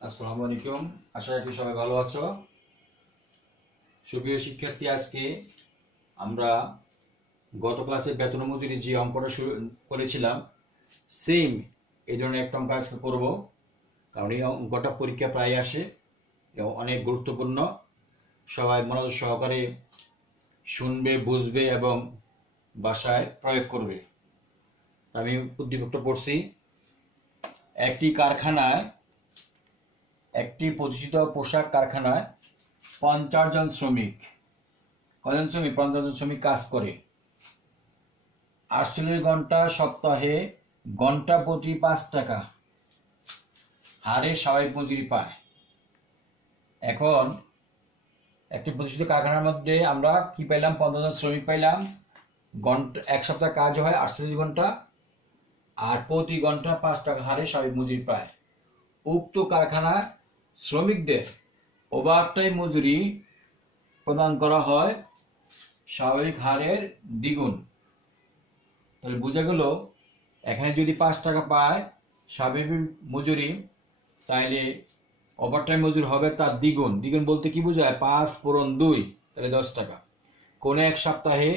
আসসালামু আলাইকুম। আশা রাখি সবাই ভালো আছো। সুপ্রিয় শিক্ষার্থী, আজকে আমরা গত ক্লাসে বেতন মজুরি যে অঙ্কটা শুরু করেছিলাম, সেম এই ধরনের একটা অঙ্ক আজকে করব। কারণ এই অঙ্কটা পরীক্ষা প্রায় আসে এবং অনেক গুরুত্বপূর্ণ। সবাই মনোযোগ সহকারে শুনবে, বুঝবে এবং বাসায় প্রয়োগ করবে। আমি উদ্দীপকটা পড়ছি। একটি প্রতিষ্ঠিত পোশাক কারখানায় 50 জন শ্রমিক, কজন শ্রমিক? 50 জন শ্রমিক কাজ করে। 48 ঘন্টা সপ্তাহে ঘন্টা প্রতি 5 টাকা হারে স্বাভাবিক মজুরি পায়। এখন একটি প্রতিষ্ঠিত কারখানার মধ্যে আমরা কি পাইলাম? 50 জন শ্রমিক পাইলাম। ঘন্টা, এক সপ্তাহ কাজ হয় 48 ঘন্টা, আর প্রতি ঘন্টা 5 টাকা হারে স্বাভাবিক মজুরি পায়। উক্ত কারখানায় শ্রমিকদের ওভারটাইম মজুরি প্রদান করা হয় স্বাভাবিক হারের দ্বিগুণ। তাহলে বোঝা গেল, এখানে যদি 5 টাকা পায় স্বাভাবিক মজুরি, তাহলে ওভারটাইম মজুরি হবে তার দ্বিগুণ। দ্বিগুণ বলতে কি বোঝায়? 5 পূরণ 2, তাহলে 10 টাকা। কোন এক সপ্তাহে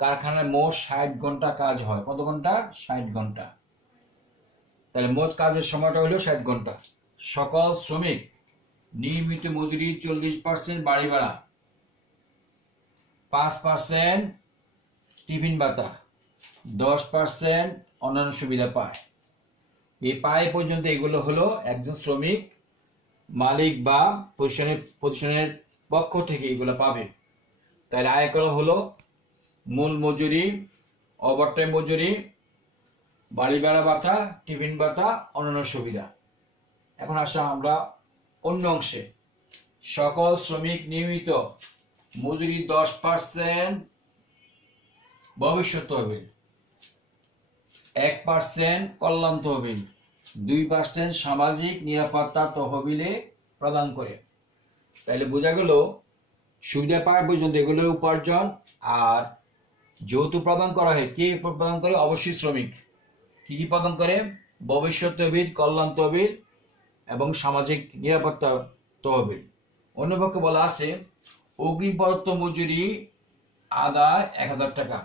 কারখানায় মোট 60 ঘন্টা কাজ হয়। কত ঘন্টা? 60 ঘন্টা। তাহলে মোট কাজের সময়টা হলো 60 ঘন্টা। সকল শ্রমিক নিয়মিত মজুরি 40% বাড়ি ভাড়া, 5% টিফিন ভাতা, 10% অন্যান্য সুবিধা পায়। এই পায় পর্যন্ত এগুলো হলো একজন শ্রমিক মালিক বা প্রতিষ্ঠানের পক্ষ থেকে এগুলো পাবে। তাহলে আয়কর হলো মূল মজুরি, ওভারটাইম মজুরি, বাড়ি ভাড়া ভাতা, টিফিন ভাতা, অন্যান্য সুবিধা। এখন আসা আমরা অন্য অংশে। সকল শ্রমিক নিয়মিত মজুরি 10% ভবিষ্যৎ তহবিল, 1% কল্যাণ তহবিল, 2% সামাজিক নিরাপত্তা তহবিলে প্রদান করে। তাহলে বোঝা গেল, সুবিধা পাওয়া পর্যন্ত এগুলো উপার্জন। আর যেহেতু প্রদান করা হয়, কে প্রদান করে? অবশ্যই শ্রমিক। কি কি প্রদান করে? ভবিষ্যৎ তহবিল, কল্যাণ তহবিল এবং সামাজিক নিরাপত্তা তহবিল। অন্যপক্ষে বলা আছে, অগ্রিম প্রদত্ত মজুরি আদায় 1000 টাকা,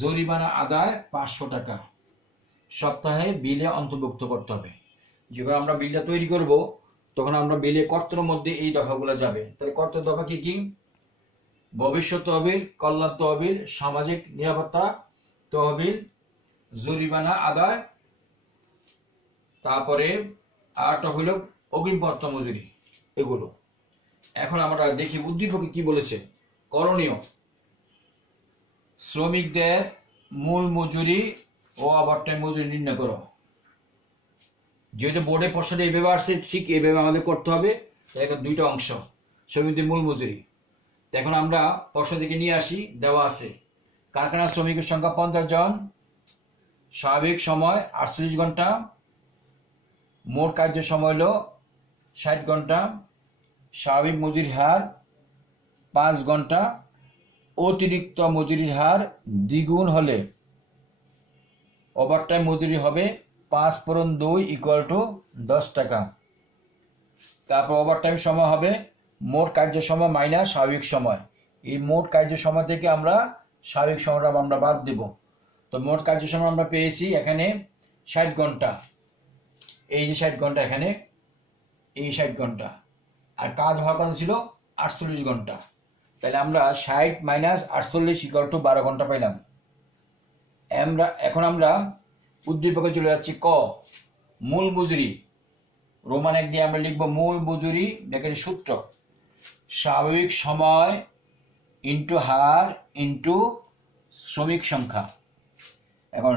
জরিমানা আদায় 500 টাকা সপ্তাহে বিলে অন্তর্ভুক্ত করতে হবে। যখন আমরা বিলটা তৈরি করব, তখন আমরা বিলে কর্তর মধ্যে এই দফাগুলো যাবে। তাহলে কর্তর দফা কি কি? ভবিষ্যৎ তহবিল, কল্যাণ তহবিল, সামাজিক নিরাপত্তা তহবিল, জরিমানা আদায়, তারপরে আরটা হইল অগ্রিম প্রদত্ত মজুরি, এগুলো। এখন আমরা দেখি উদ্দীপকে কি বলেছে। করণীয়: শ্রমিকদের মূল মজুরি ও ওভারটাইম মজুরি নির্ণয় করো। যেহেতু বোর্ডে প্রশ্নটা এইভাবে আসছে, ঠিক এইভাবে আমাদের করতে হবে। দুইটা অংশ, শ্রমিকদের মূল মজুরি। এখন আমরা প্রশ্ন থেকে নিয়ে আসি। দেওয়া আছে, কারখানার শ্রমিকের সংখ্যা 50 জন, স্বাভাবিক সময় 48 ঘন্টা, মোট কার্য সময় হলো 60 ঘন্টা, স্বাভাবিক মজুরির হার 5 ঘন্টা, অতিরিক্ত মজুরির হার দ্বিগুণ হলে ওভারটাইম মজুরি হবে 5 পূরণ 2 = 10 টাকা। তারপর ওভারটাইম সময় হবে মোট কার্য সময় মাইনাস স্বাভাবিক সময়। এই মোট কার্য সময় থেকে আমরা স্বাভাবিক সময়টা আমরা বাদ দেব। তো মোট কার্য সময় আমরা পেয়েছি এখানে 60 ঘন্টা। এই যে 60 ঘন্টা, এখানে এই 60 ঘন্টা, আর কাজ হওয়ার কথা ছিল 48 ঘন্টা। তাহলে আমরা 60 - 48 = 12 ঘন্টা পাইলাম। এখন আমরা উদ্দীপকে চলে যাচ্ছি। ক, মূল মজুরি। রোমান 1 দিয়ে আমরা লিখবো মূল মজুরি। দেখেন সূত্র, স্বাভাবিক সময় ইন্টু হার ইন্টু শ্রমিক সংখ্যা। এখন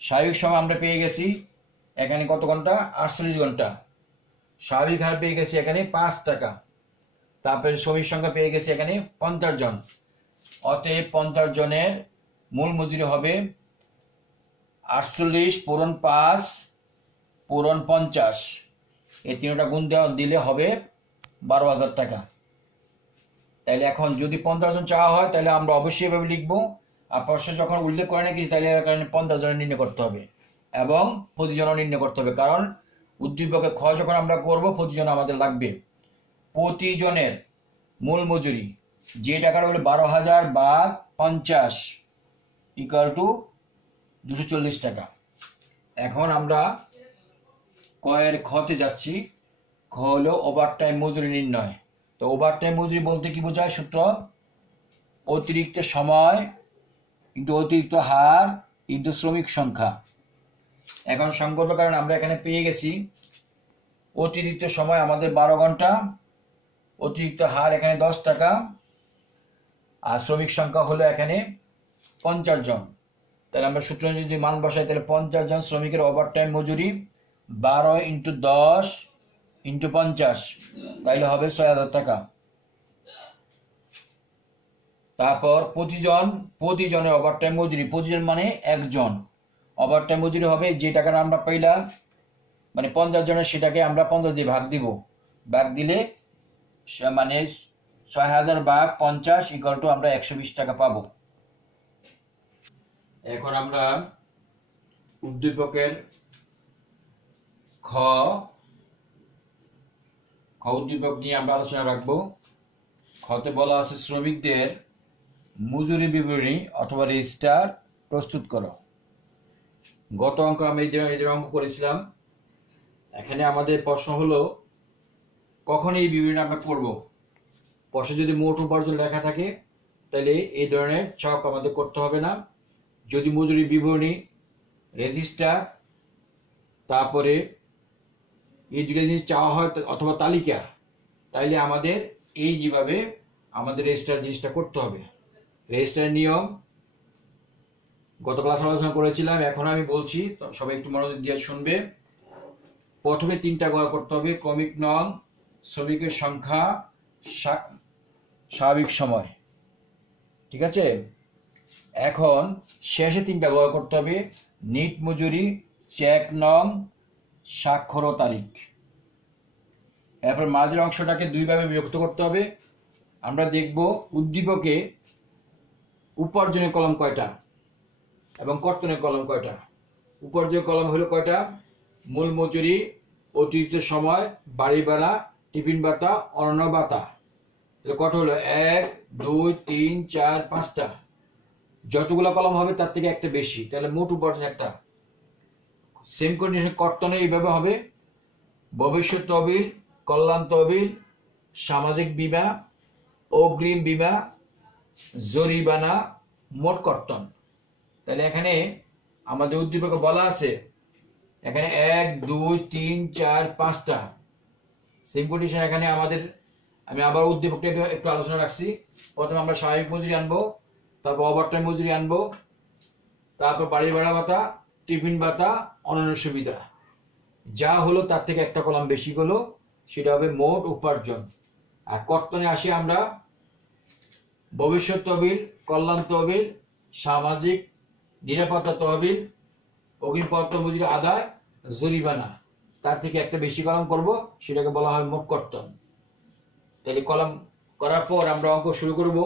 স্বাভাবিক সময় আমরা পেয়ে গেছি এখানে কত ঘন্টা? 48 ঘন্টা। স্বাভাবিক হার পেয়ে গেছি এখানে 5 টাকা। তারপরে শ্রমিক সংখ্যা পেয়ে গেছি এখানে 50 জন। অতএব 50 জনের মূল মজুরি হবে 48 পূরণ 5 পূরণ 50। এই তিনটা গুণ দিলে হবে 12,000 টাকা। তাহলে এখন যদি 50 জন চাওয়া হয়, তাহলে আমরা অবশ্যই এভাবে লিখবো। আর প্রশ্ন যখন উল্লেখ করে নাকি, তাহলে এর কারণে 50 জনের নির্ণয় করতে হবে এবং প্রতিজনও নির্ণয় করতে হবে। কারণ উদ্দীপকে খ যখন আমরা করব প্রতিজন আমাদের লাগবে প্রতিজনের মূল মজুরি যে টাকাটা হলো 12,000 ভাগ 50 ইকুয়াল টু 240 টাকা। এখন আমরা কয়ের খতে যাচ্ছি। খ হলো ওভারটাইম মজুরি নির্ণয়। তো ওভারটাইম মজুরি বলতে কি বোঝায়? সূত্র অতিরিক্ত সময় ইন্টু অতিরিক্ত হার ইন্টু শ্রমিক সংখ্যা। এখন সঙ্গত কারণে আমরা এখানে পেয়ে গেছি অতিরিক্ত সময় আমাদের 12 ঘন্টা, অতিরিক্ত হার এখানে 10 টাকা, আর শ্রমিক সংখ্যা হলো এখানে 50 জন। তাহলে আমরা সূত্র যদি মান বসাই তাহলে 50 জন শ্রমিকের ওভারটাইম মজুরি 12 ইন্টু 10 ইন্টু 50 তাইলে হবে 6,000 টাকা। তারপর প্রতিজনের ওভারটাইম মজুরি, প্রতিজন মানে একজন, ওভারটাইম মজুরি হবে যে টাকাটা আমরা পাইলাম মানে 50 জনের সেটাকে আমরা 50 দিয়ে ভাগ দিব। ভাগ দিলে মানে 6,000 ভাগ 50 ইকুয়াল টু আমরা 120 টাকা পাবো। এখন আমরা উদ্দীপকের খ উদ্দীপক নিয়ে আমরা আলোচনা রাখবো। খতে বলা আছে শ্রমিকদের মজুরি বিবরণী অথবা রেজিস্টার প্রস্তুত করো। গত অঙ্ক আমি এই অঙ্ক করেছিলাম। এখানে আমাদের প্রশ্ন হলো কখন এই বিবরণী আমরা করব। প্রশ্নে যদি মোট উপার্জন লেখা থাকে তাহলে এই ধরনের ছক আমাদের করতে হবে না। যদি মজুরি বিবরণী, রেজিস্টার, তারপরে এই দুটো জিনিস চাওয়া হয় অথবা তালিকা, তাইলে আমাদের এই যেভাবে আমাদের রেজিস্টার জিনিসটা করতে হবে। রেজিস্টার নিয়ম গত ক্লাসে আলোচনা করেছিলাম, এখন আমি বলছি, তো সবাই একটু মনোযোগ দিয়ে শুনবে। প্রথমে 3টা ঘর করতে হবে, ক্রমিক নং, শ্রমিকের সংখ্যা, স্বাভাবিক সময়। ঠিক আছে? এখন শেষে 3টা ঘর করতে হবে, নিট মজুরি, চেক নং, স্বাক্ষর ও তারিখ। এরপর মাঝের অংশটাকে 2 ভাবে বিভক্ত করতে হবে। আমরা দেখব উদ্দীপকে উপার্জনের কলম কয়টা এবং কর্তনের কলম কয়টা। উপার্জনের কলম হলো কয়টা? মূল মজুরি, অতিরিক্ত সময়, বাড়ি ভাড়া, টিফিন ভাতা, অন্য ভাতা। তাহলে কত হলো? 1 2 3 4 5টা। যতগুলো কলম হবে তার থেকে একটা বেশি, তাহলে মোট উপার্জন একটা। সেম কন্ডিশন কর্তনে এইভাবে হবে, ভবিষ্যৎ তহবিল, কল্যাণ তহবিল, সামাজিক বীমা, অগ্রিম বীমা, জরিমানা, মোট কর্তন। তাহলে এখানে আমাদের উদ্দীপকে বলা আছে এখানে 1 2 3 4 5টা সেম কন্ডিশন। এখানে আমাদের আমি আবার উদ্দীপকটা একটু আলোচনা রাখছি। প্রথমে আমরা স্বাভাবিক মজুরি আনবো, তারপর ওভারটাইম মজুরি আনবো, তারপর বাড়ি ভাড়া ভাতা, টিফিন ভাতা, অন্যান্য সুবিধা। যা হলো তার থেকে একটা কলাম বেশি হলো, সেটা হবে মোট উপার্জন। আর কর্তনে আসি আমরা ভবিষ্যৎ তহবিল, কল্যাণ তহবিল, সামাজিক নিরাপত্তা তহবিল, অগ্নিপত্র মজুরি আদায়, জরিমানা, তার থেকে একটা বেশি কলাম করব, সেটাকে বলা হয় মোট কর্তন। তাহলে কলাম করার পর আমরা অঙ্ক শুরু করব।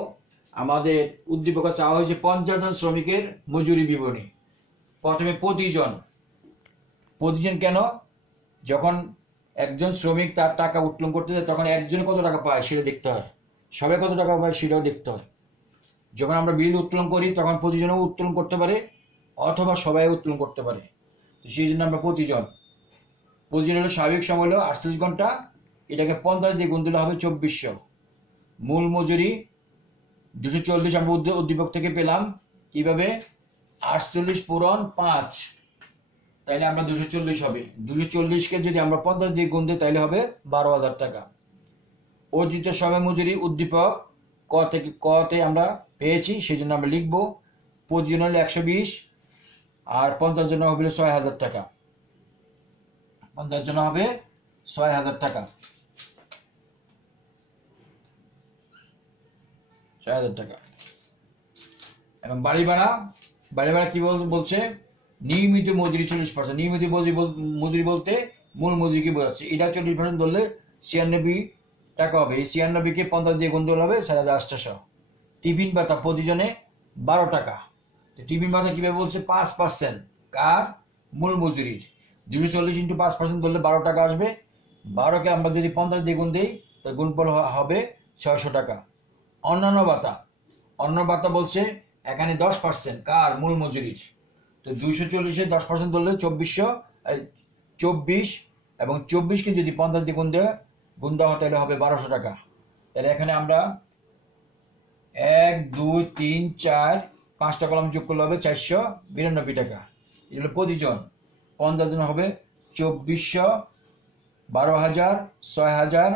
আমাদের উদ্দীপকে চাওয়া হয়েছে 50 জন শ্রমিকের মজুরি বিবরণী। প্রথমে প্রতিজন কেন? যখন একজন শ্রমিক তার টাকা উত্তোলন করতে যায় তখন একজনে কত টাকা পায় সেটা দেখতে হয়, সবাই কত টাকা পায় সেটাও দেখতে হয়। যখন আমরা বিল উত্তোলন করি তখন প্রতিজনও উত্তোলন করতে পারে অথবা সবাই উত্তোলন করতে পারে। সেই জন্য আমরা প্রতিজন হলো স্বাভাবিক সময় হলো 48 ঘন্টা, এটাকে 50 দিয়ে গুণ দিলে হবে 2400। মূল মজুরি 240 আমরা উদ্দীপক থেকে পেলাম। কিভাবে? 48 পূরণ 5, তাইলে আমরা 240 হবে। 240কে যদি আমরা 50 দিয়ে গুণ দিই তাইলে হবে 12,000 টাকা। অর্জিত সময় মজুরি উদ্দীপক কতে আমরা পেয়েছি, সেই জন্য আমরা লিখবো প্রতিজন হলে 120 আর 50 জন হবে 6,000 টাকা। 50 জন হবে 6,000 টাকা। 6,000 টাকা। এখন বাড়ি ভাড়া কি বলছে? নিয়মিত মজুরি 40%। নিয়মিত মজুরি বলতে মূল মজুরিকে বোঝাচ্ছে। এটা 40% ধরলে 96 টাকা হবে। এই 96কে 50 দিয়ে গুণ দিলে হবে 4,800। টিফিন ভাতা প্রতিজনে 12 টাকা। টিফিন ভাতা কিভাবে বলছে? 5% কার? মূল মজুরির। 240 ইন্টু 5% ধরলে 12 টাকা আসবে। 12কে আমরা যদি 50 দিয়ে গুণ দিই তো গুণফল হবে 600 টাকা। অন্যান্য ভাতা, অন্য ভাতা বলছে এখানে 10% কার? মূল মজুরির। তো 240-এ 10% ধরলে 24 এবং 24কে যদি 50 দিয়ে গুণ দেওয়া হয় তাহলে হবে 1200 টাকা। তাহলে এখানে আমরা 1 2 3 4 5টা কলম যোগ করলে হবে 492 টাকা। এটা হলো প্রতিজন। 50 জন হবে 2400, 12,000, 6,000,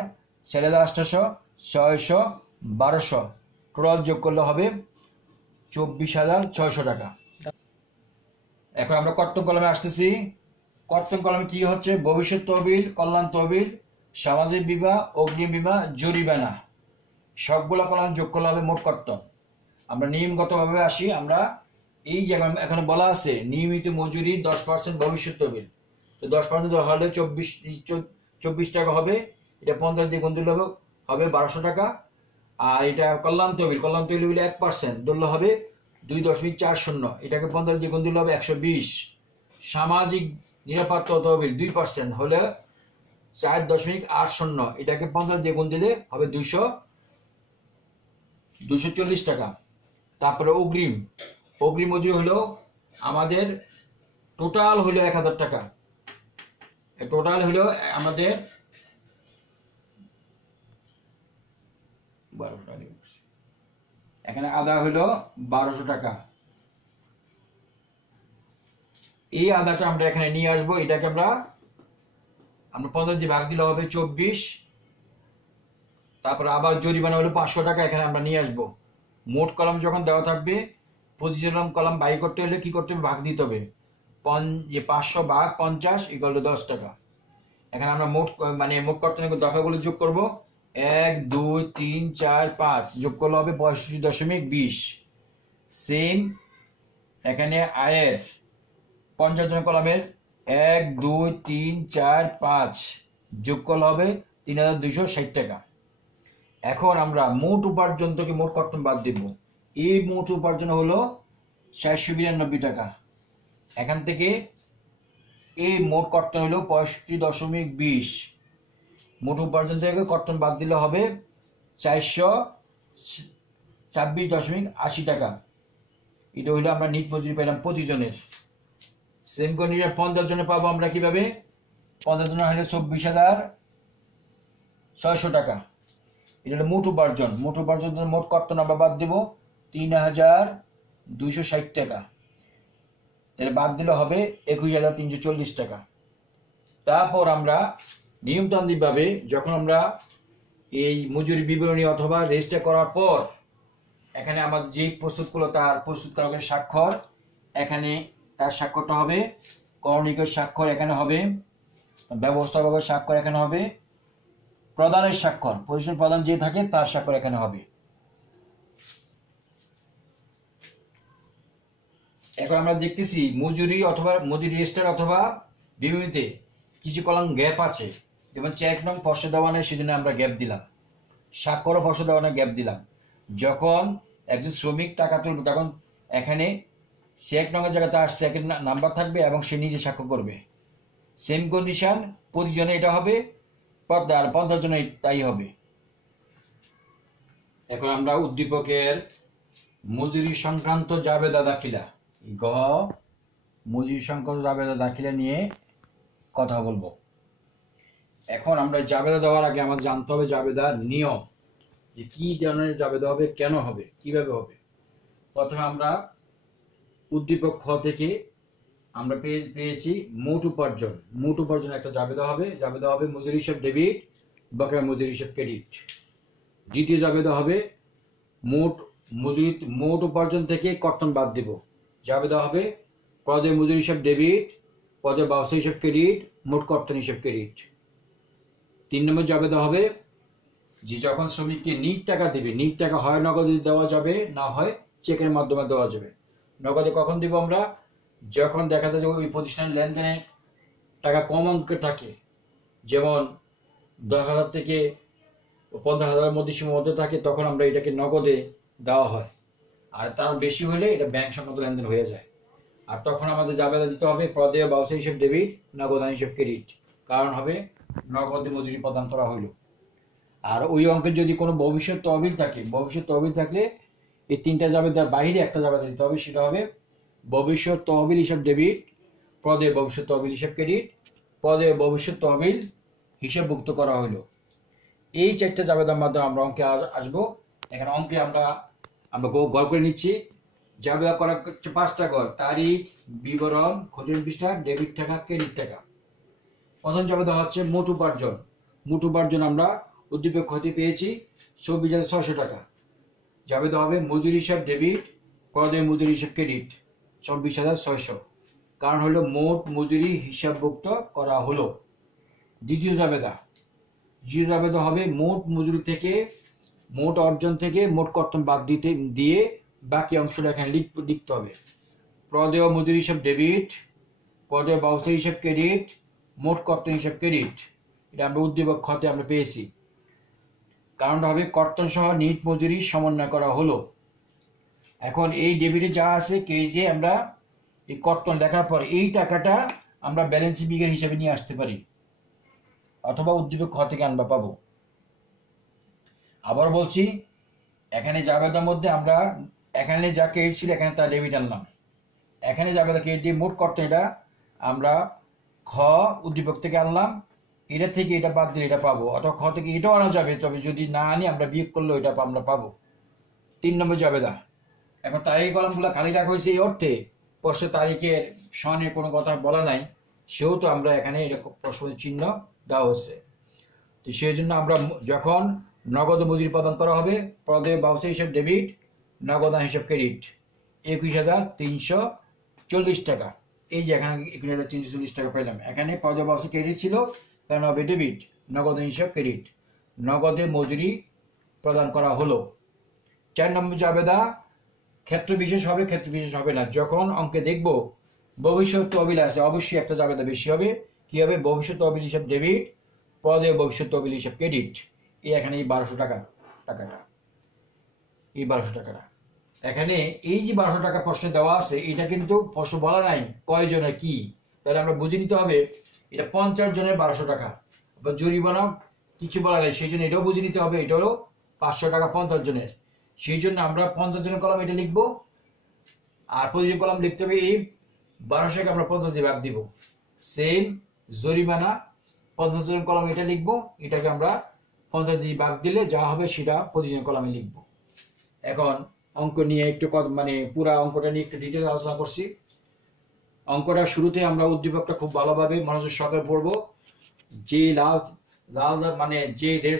8,500, 600, 1200, টোটাল যোগ করলে হবে 24,600 টাকা। এখন আমরা কর্তন কলমে আসতেছি। কর্তন কলমে কি হচ্ছে? ভবিষ্যৎ তহবিল, কল্যাণ তহবিল, সামাজিক বিমা, অগ্রিম বিমা, জরিমানা, সবগুলা কলম যোগ করলে হবে মোট কর্তন। আমরা নিয়মগতভাবে আসি। আমরা এই জায়গায় এখানে বলা আছে নিয়মিত মজুরি 10% ভবিষ্যৎ তহবিল। তো 10% হলে 24 টাকা হবে। এটা 50 দিয়ে গুণ দিলে হবে 1200 টাকা। আর এটা কল্যাণ তহবিল, কল্যাণ তহবিল হলে 1% ধরলে হবে 2.40। এটাকে 50 দিয়ে গুণ দিলে হবে 120। সামাজিক নিরাপত্তা তহবিল 2% হলে 4.80। এটাকে 50 দিয়ে গুণ দিলে হবে 240 টাকা। তারপরে অগ্রিম মজুরি হলো আমাদের টোটাল হলো 1000 টাকা। টোটাল হলো আমাদের 1200 টাকা। এখানে আদা হলো 1200 টাকা। এই আদাটা আমরা এখানে নিয়ে আসবো। এটাকে আমরা 50 দিয়ে ভাগ দিলে হবে 24। তারপর আবার জরিমানা হলো 500 টাকা, এখানে আমরা নিয়ে আসবো। মোট কলম যখন দেওয়া থাকবে প্রতিজন কলম বাই করতে হলে কি করতে হবে? ভাগ দিতে হবে। 500 ভাগ 50 = 10 টাকা। এখানে আমরা মোট কর্তনের দফাগুলো যোগ করব। 1 2 3 4 5 যোগ করলে হবে 65.20। সেম এখানে আয়ের 50 জন কলমের 1 2 3 4 5 যোগ করলে হবে 3260 টাকা। এখন আমরা মোট উপার্জন থেকে মোট কর্তন বাদ দেব। এই মোট উপার্জন হলো 492 টাকা। এখান থেকে এই মোট কর্তন হলো 65.20। মোট উপার্জন থেকে কর্তন বাদ দিলে হবে 426.80 টাকা। এটা হলো আমরা নিট মজুরি পেলাম প্রতিজনের। সেম করে 50 জনে পাবো আমরা কিভাবে? 50 জনের হলে 24,600 টাকা। এটা হলো মোট উপার্জন। মোট উপার্জন মোট কর্তন আমরা বাদ দেব 3,260 টাকা। তাহলে বাদ দিলে হবে 21,340 টাকা। তারপর আমরা নিয়মতান্ত্রিক ভাবে যখন আমরা এই মজুরি বিবরণী অথবা রেজিস্টার করার পর এখানে আমাদের যে প্রস্তুত করলো তার প্রস্তুতকারকের স্বাক্ষর, এখানে তার স্বাক্ষরটা হবে, করণিকের স্বাক্ষর এখানে হবে, ব্যবস্থাপকের স্বাক্ষর এখানে হবে, প্রধানের স্বাক্ষর, প্রতিষ্ঠান প্রধান যে থাকে তার স্বাক্ষর এখানে হবে। এখন আমরা দেখতেছি মজুরি অথবা মজুরি রেজিস্টার অথবা বিবরণীতে কিছু কলাম গ্যাপ আছে। যেমন চেক নং ফর্সা দেওয়া নেই, সেজন্য আমরা গ্যাপ দিলাম। স্বাক্ষর ফর্সা দেওয়া নেই, গ্যাপ দিলাম। যখন একজন শ্রমিক টাকা তুলবে তখন এখানে চেক নং এর জায়গায় তার চেকের নাম্বার থাকবে এবং সে নিজে স্বাক্ষর করবে। সেম কন্ডিশন প্রতিজনে এটা হবে, আর 50 জনে তাই হবে। এখন আমরা উদ্দীপকের মজুরি সংক্রান্ত জাবেদা দাখিলা মজুরি সংক্রান্ত জাবেদা দাখিলা নিয়ে কথা বলবো। এখন আমরা জাবেদা দেওয়ার আগে আমাদের জানতে হবে জাবেদার নিয়ম, যে কি ধরনের জাবেদা হবে, কেন হবে, কিভাবে হবে। প্রথমে আমরা উদ্দীপক খ থেকে আমরা পেয়েছি মোট উপার্জন। মোট উপার্জন একটা জাবেদা হবে। জাবেদা হবে মজুরি হিসাব ডেবিট, বকেয়া মজুরি হিসাব ক্রেডিট। দ্বিতীয় জাবেদা হবে মোট উপার্জন থেকে কর্তন বাদ দেব। জাবেদা হবে পদে মজুরি হিসাব ডেবিট, পদে ব্যবসা হিসাব ক্রেডিট, মোট কর্তন হিসাব ক্রেডিট। 3 নম্বর জাবেদা হবে যে যখন শ্রমিককে নিট টাকা দেবে, নিট টাকা হয় নগদে দেওয়া যাবে, না হয় চেকের মাধ্যমে দেওয়া যাবে। নগদে কখন দিব আমরা? যখন দেখা যায় যে ওই প্রতিষ্ঠানের লেনদেনের টাকা কম অঙ্কের থাকে, যেমন 10,000 থেকে 15,000 মধ্যে সীমাবদ্ধ থাকে, তখন আমরা এটাকে নগদে দেওয়া হয়। আর তার বেশি হলে এটা ব্যাংক সংক্রান্ত লেনদেন হয়ে যায়। আর তখন আমাদের জাবেদা দিতে হবে প্রদেয় ব্যবসায়ী হিসেব ডেবিট, নগদান হিসেব ক্রেডিট। কারণ হবে নগদে মজুরি প্রদান করা হলো। আর ওই অঙ্কের যদি কোনো ভবিষ্যৎ তহবিল থাকে, ভবিষ্যৎ তহবিল থাকলে এই তিনটা জাবেদার বাইরে একটা জাবেদা দিতে হবে, সেটা হবে ভবিষ্যৎ তহবিল হিসাব ডেবিট, প্রদেয় ভবিষ্যৎ তহবিল হিসাব ক্রেডিট, প্রদেয় ভবিষ্যৎ তহবিল হিসাবভুক্ত করা হলো। এই চারটা জাবেদার মাধ্যমে আমরা অঙ্কে আসবো। এখানে অঙ্কে আমরা গড় করে নিচ্ছি। জাবেদা করা হচ্ছে 5টা গড়: তারিখ, বিবরণ, ক্ষতির পৃষ্ঠা, ডেবিট টাকা, ক্রেডিট টাকা। প্রথম জাবেদা হচ্ছে মোট উপার্জন। মোট উপার্জন আমরা উদ্দীপক ক্ষতি পেয়েছি 24,600 টাকা। জাবেদা হবে মজুরি হিসাব ডেবিট, প্রদেয় মজুরি হিসাব ক্রেডিট 24,600। কারণ হলো মোট মজুরি হিসাবভুক্ত করা হলো। দ্বিতীয় জাবেদা হবে মোট মজুরি থেকে, মোট অর্জন থেকে মোট কর্তন বাদ দিয়ে বাকি অংশটা এখানে লিখতে হবে। প্রদেয় মজুরি হিসাব ডেবিট, প্রদেয় ব্যবসায়ী হিসাব ক্রেডিট, মোট কর্তন হিসাব ক্রেডিট। এটা আমরা উদ্দীপক খতে আমরা পেয়েছি। কারণটা হবে কর্তন সহ নিট মজুরি সমন্বয় করা হলো। এখন এই ডেবিটে যা আছে ক্রেডিটে আমরা এই কর্তন লেখার পর এই টাকাটা আমরা ব্যালেন্স বিঘা হিসাবে নিয়ে আসতে পারি, অথবা উদ্দীপক খ থেকে আমরা পাবো। আবার বলছি, এখানে জাবেদার মধ্যে আমরা এখানে যা ক্রেডিট ছিল এখানে তা ডেবিট আনলাম। এখানে জাবেদা ক্রেডিট দিয়ে মোট কর্তন এটা আমরা খ উদ্দীপক থেকে আনলাম, এটা থেকে এটা বাদ দিলে এটা পাবো, অথবা খ থেকে এটাও আনা যাবে, তবে যদি না আনি আমরা বিয়োগ করলেও এটা আমরা পাবো। 3 নম্বর জাবেদা। এখন তারিখ কলামগুলো খালি রাখা হয়েছে এই অর্থে প্রশ্ন তারিখের সনের কোনো কথা বলা নাই, সেহেতু আমরা এখানে এরকম প্রশ্ন চিহ্ন দেওয়া হচ্ছে। তো সেই জন্য আমরা যখন নগদ মজুরি প্রদান করা হবে, প্রদেয় ব্যবসায়ী হিসাব ডেবিট, নগদান হিসাব ক্রেডিট 21,340 টাকা। এই যে এখানে 21,340 টাকা পেলাম, এখানে প্রদেয় ব্যবসায়ী ক্রেডিট ছিল, কারণ হবে ডেবিট, নগদান হিসাব ক্রেডিট, নগদে মজুরি প্রদান করা হলো। 4 নম্বর জাবেদা ক্ষেত্র বিশেষ হবে, ক্ষেত্র বিশেষ হবে না। যখন অঙ্কে দেখব ভবিষ্যৎ তহবিল আছে, অবশ্যই একটা জাবেদা বেশি হবে। কি হবে? ভবিষ্যৎ তহবিল হিসাব ডেবিট, প্রদেয় ভবিষ্যৎ তহবিল হিসাব ক্রেডিট। এখানে এই 1200 টাকাটা এই 1200 টাকাটা এখানে এই যে 1200 টাকা প্রশ্নে দেওয়া আছে, এটা কিন্তু প্রশ্ন বলা নাই কয়জনের কি, তাহলে আমরা বুঝে নিতে হবে এটা 50 জনের 1200 টাকা বা জরিমানা কিছু বলা নাই, সেই জন্য এটাও বুঝে নিতে হবে এটা হলো 500 টাকা 50 জনের। সেই জন্য আমরা 50 জনের কলম এটা লিখবো, আর প্রতিজন কলম লিখতে হবে এই 1200 কে আমরা 50 দিয়ে ভাগ দিব। সেম জরিমানা 50 জনের কলম এটা লিখবো, এটাকে আমরা 50 দিয়ে ভাগ দিলে যা হবে সেটা প্রতিজন কলমে লিখবো। এখন অঙ্ক নিয়ে একটু মানে পুরা অঙ্কটা নিয়ে একটু ডিটেল আলোচনা করছি। অঙ্কটা শুরুতে আমরা উদ্দীপকটা খুব ভালোভাবে মনোযোগ সহকারে পড়বো। যে লাল লাল মানে যে রেড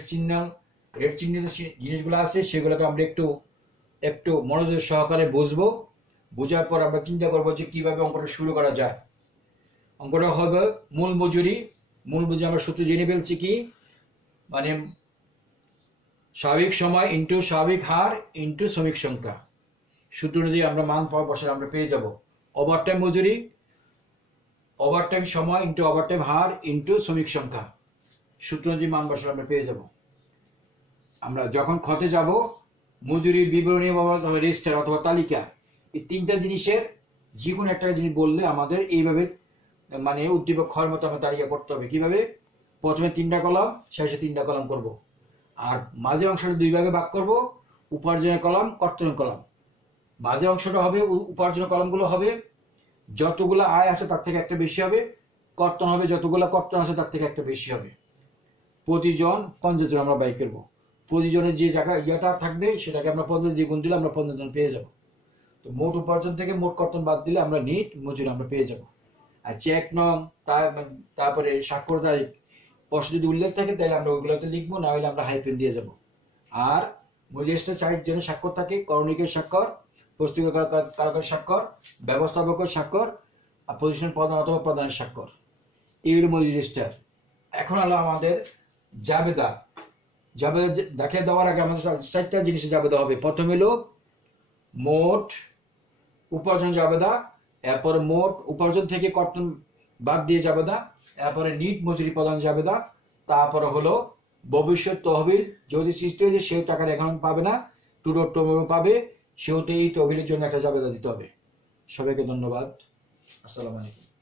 চিহ্নিত জিনিসগুলো আছে সেগুলোকে আমরা একটু মনোযোগ সহকারে বুঝবো। বোঝার পর আমরা চিন্তা করবো যে কিভাবে অঙ্কটা শুরু করা যায়। অঙ্কটা হবে মূল মজুরি আমরা সূত্র জেনে ফেলছি কি, মানে স্বাভাবিক সময় ইন্টু স্বাভাবিক হার ইন্টু শ্রমিক সংখ্যা। সূত্র অনুযায়ী আমরা মান বসালে আমরা পেয়ে যাব ওভারটাইম মজুরি, ওভারটাইম সময় ইন্টু ওভারটাইম হার ইন্টু শ্রমিক সংখ্যা। সূত্র অনুযায়ী মান বসালে আমরা পেয়ে যাব। আমরা যখন খতে যাব মজুরির বিবরণী রেজিস্টার অথবা তালিকা, এই 3টা জিনিসের যে কোনো একটা জিনিস বললে আমাদের এইভাবে মানে উদ্দীপক খর মতো আমরা তালিকা করতে হবে। কিভাবে? প্রথমে 3টা কলাম, শেষে 3টা কলাম করব, আর মাঝের অংশটা 2 ভাগে ভাগ করব, উপার্জনের কলাম, কর্তনের কলাম। মাঝের অংশটা হবে উপার্জনের কলামগুলো হবে যতগুলো আয় আছে তার থেকে একটা বেশি হবে, কর্তন হবে যতগুলো কর্তন আছে তার থেকে একটা বেশি হবে। প্রতিজন 50 জন আমরা বাই করবো। প্রতিজনের যে জায়গা ইয়াটা থাকবে সেটাকে আমরা 50 দিয়ে গুণ দিলে আমরা 50 জন পেয়ে যাব। তো মোট উপার্জন থেকে মোট কর্তন বাদ দিলে আমরা নিট মজুরি আমরা পেয়ে যাব। আর চেক নং তারপরে স্বাক্ষর তারিখ প্রশ্ন যদি উল্লেখ থাকে তাহলে আমরা ওইগুলোতে লিখবো, না হলে আমরা হাইপেন দিয়ে যাব। আর মূল্যের চাহিদ যেন স্বাক্ষর থাকে, করণিকের স্বাক্ষর, প্রস্তুতকারকের স্বাক্ষর, ব্যবস্থাপকের স্বাক্ষর, আর প্রতিষ্ঠান প্রধান অথবা প্রধানের স্বাক্ষর। এইগুলো মজুরি রেজিস্টার। এখন হলো আমাদের জাবেদা দেখিয়ে দেওয়ার আগে আমাদের 4টা জিনিসের জাবেদা হবে। প্রথম হলো মোট উপার্জন জাবেদা, এরপর মোট উপার্জন থেকে কর্তন বাদ দিয়ে জাবেদা, এরপরে নিট মজুরি প্রদান জাবেদা, তারপরে হলো ভবিষ্যৎ তহবিল যদি সৃষ্টি হয়েছে সেও টাকাটা এখন পাবে না, টুডো পাবে, সেহেতু এই তহবিলের জন্য একটা জাবেদা দিতে হবে। সবাইকে ধন্যবাদ। আসসালামু আলাইকুম।